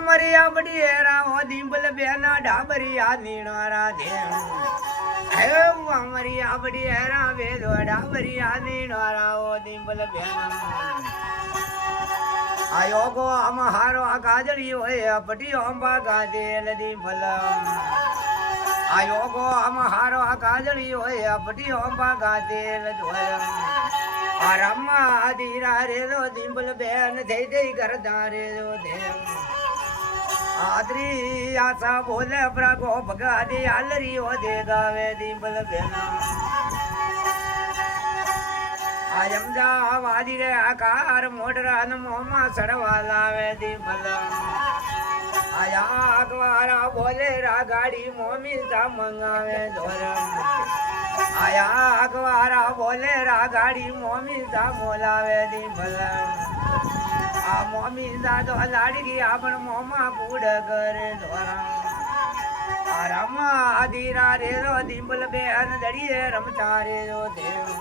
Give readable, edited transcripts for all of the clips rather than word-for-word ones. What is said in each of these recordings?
મરિયા બડી હેરા ઓ દીંબલ બેના ડાબરિયા નીણોરા દે હે મરિયા બડી હેરા વેદો ડાબરિયા નીણોરા ઓ દીંબલ બેના આયો ગો આમ હારો આ ગાજડી હોય પટી અંબા ગાજેલ દીંબલ આયો ગો આમ હારો આ ગાજડી હોય પટી અંબા ગાજેલ ધોય રમ્મા ધીરા રે દો દીંબલ બેન થઈ જઈ કરતા રે દો દે આદરી આશા બોલે પ્રગો ભગાદી આલરી ઓ દે ગાવે દીંબલ બેન આયમજા વાદી રે આકાર મોટરા ન મોમાં સડવા લાવે દીંબલ આયા અગવારા બોલે રા ગાડી મોમી તા મંગાવે ધોરમ આયા અગવારા બોલે રા ગાડી મોમી તા મોલાવે દીંબલ આ મોમી દાદો લાડી આપણ મોમાં કુડ કરે ધોરમ આ રમા ધીરા રે રો દીંબલ બેન દડીએ રમતા રે રો દેવ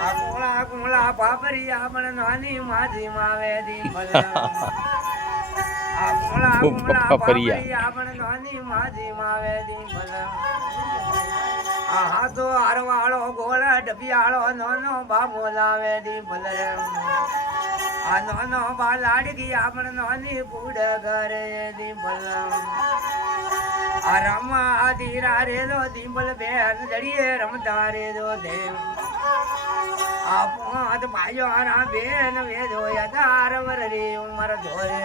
આ કુળા કુળા પાપરી આપણ નાની માજી માવે દીંબલ આ કુળા કુળા પાપરી આપણ નાની માજી માવે દીંબલ આ હાથો હારવાળો ગોળ ડબિયાળો નોનો બાબો લાવે દીંબલ આ નોનો બા લાડકી આપણ નાની કુડ કરે દીંબલ આ રમા ધીરા રે દો દીંબલ બેન દડીએ રમતા રે દો દેવ આ પાંચ ભાઈઓ આરા બેન વેદો યદાર વર રે ઉમર ધોરે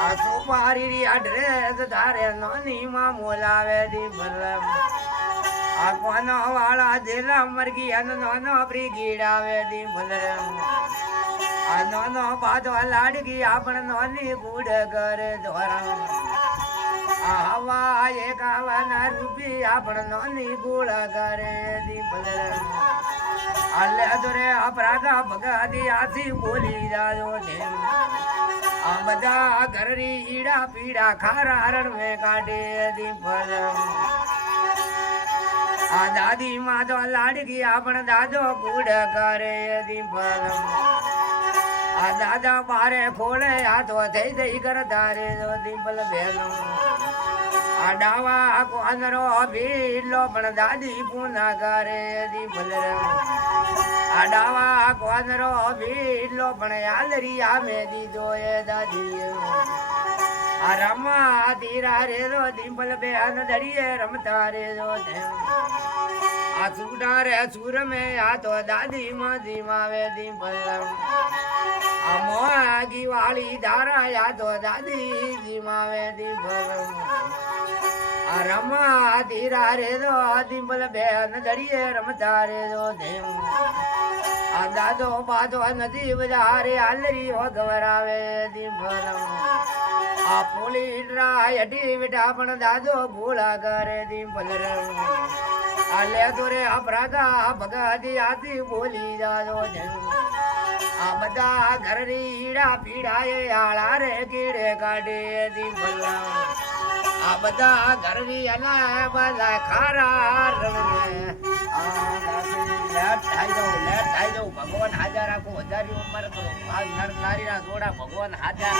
આ સુપારી રી અડ્રેસ ધારે નાની માં મોલાવે દીંબલ આ કોનો વાળા દિલા મરગી અન નોનો બ્રિગેડ આવે દીંબલ આ નોનો બાદો લાડકી આપણ નોની ગુડ કરે ધોરા આ હવા એકાવન રૂપી આપણ નોની ગુળ કરે દીંબલ આલે દોરે અપરાધા ભગાદી આથી બોલી જાજો ને આ બધા ઘરની ઈડા પીડા ખારા હરણ મે કાઢે દીંબલ આ દાદી માં તો લાડકી આપણ દાદો ગુડ કરે દીંબલ આ દાદા બારે ખોલે આ તો થઈ જઈ કરતા રે દીંબલ બેનો આ ડાવા કોનરો ભીલો પણ દાદી પૂના કરે દીંબલ આ ડાવા કોનરો ભીલો પણ આલરી આમે દીધો એ દાદી આ રમા ધીરા રે રો દીંબલ બેન દડીએ રમતા રે રો આ સુડા રે સુર મે આ તો દાદી માજી માવે દીંબલ આ મોગી વાળી ધારા આ તો દાદી જી માવે દીંબલ આ રમા ધીરા રે રો દીંબલ બેન દડીએ રમતા રે રો આ દાદો બાદો નદી બજારે આલરી હો ગવરાવે દીંબલ આ પોલી ડ્રાય અડી બેટા પણ દાદો ભૂલા કરે દીંબલ આ લે દોરે અપરાધા ભગાદી આથી બોલી જાજો આ બધા ઘરની ઈડા પીડાએ આળા રે કીડે કાઢે દીંબલ આ બધા ઘરની અલા બલા ખારા રમે લેટ થઈ જાઉં ભગવાન હાજર રાખો હજારી ઉંમર કરો આ નર નારીના જોડા ભગવાન હાજર